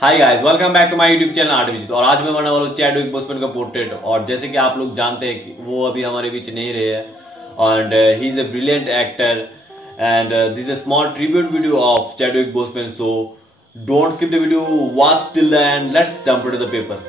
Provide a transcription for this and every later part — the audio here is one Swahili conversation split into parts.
Hi guys, welcome back to my YouTube channel Abhijit. और आज मैं बनाने वाला हूँ चैडविक बोसमैन का पोर्ट्रेट। और जैसे कि आप लोग जानते हैं कि वो अभी हमारे बीच नहीं रहे हैं and he is a brilliant actor and this is a small tribute video of Chadwick Boseman. So don't skip the video, watch till the end, let's jump into the paper.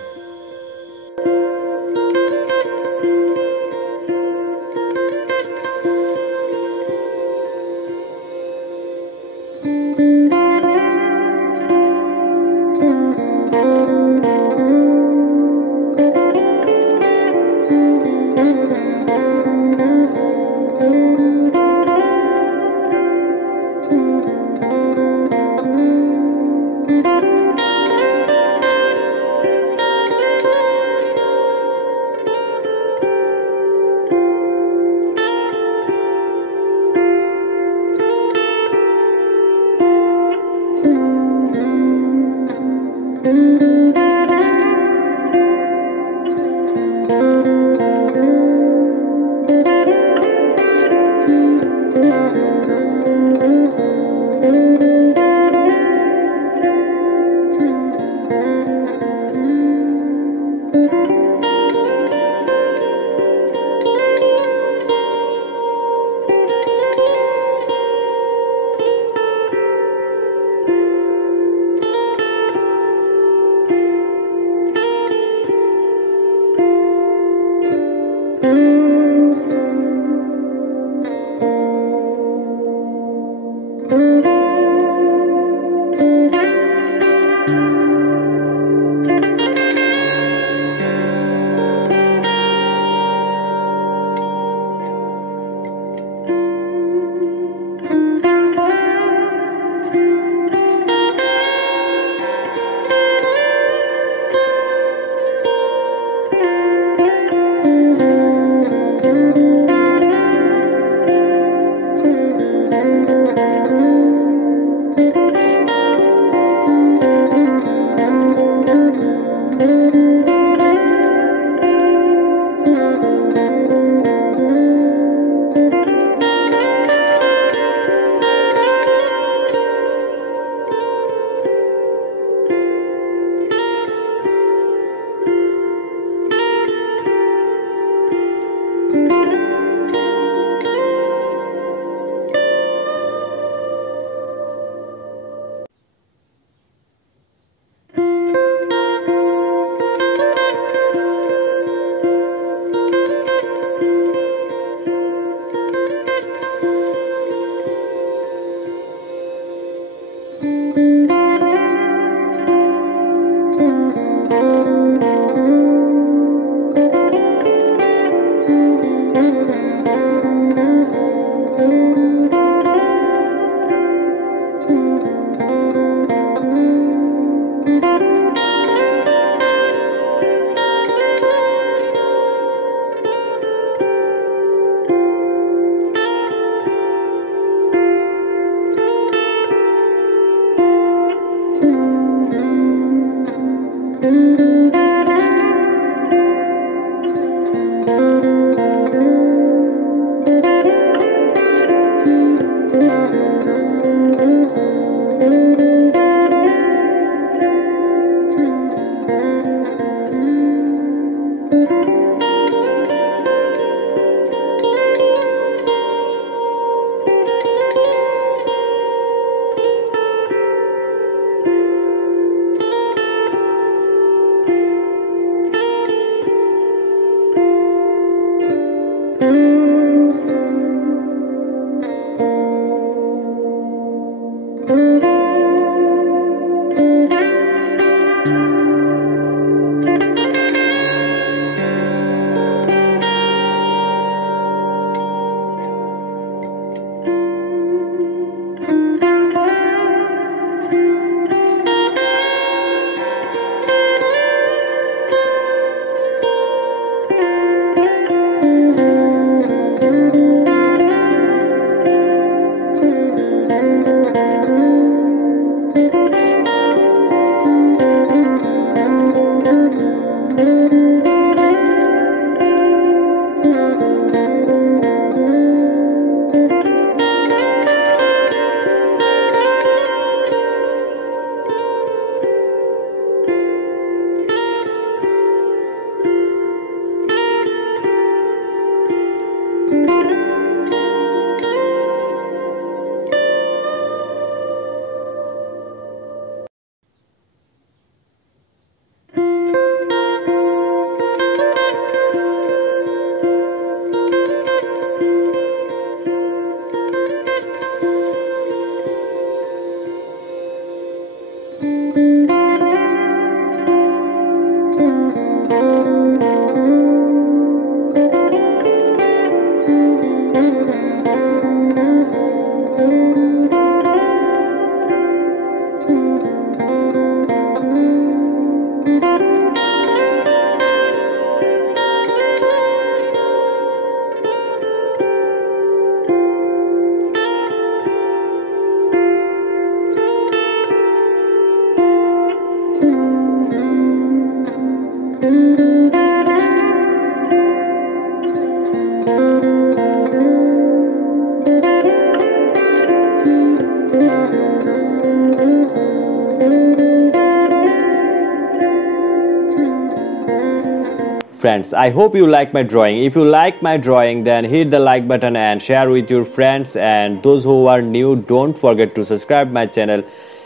friends. I hope you like my drawing. If you like my drawing, then hit the like button and share with your friends. And those who are new, don't forget to subscribe my channel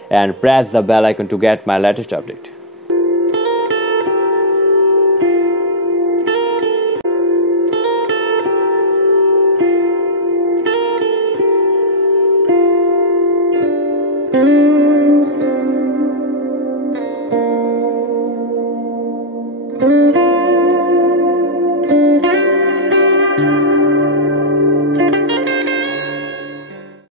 and press the bell icon to get my latest update.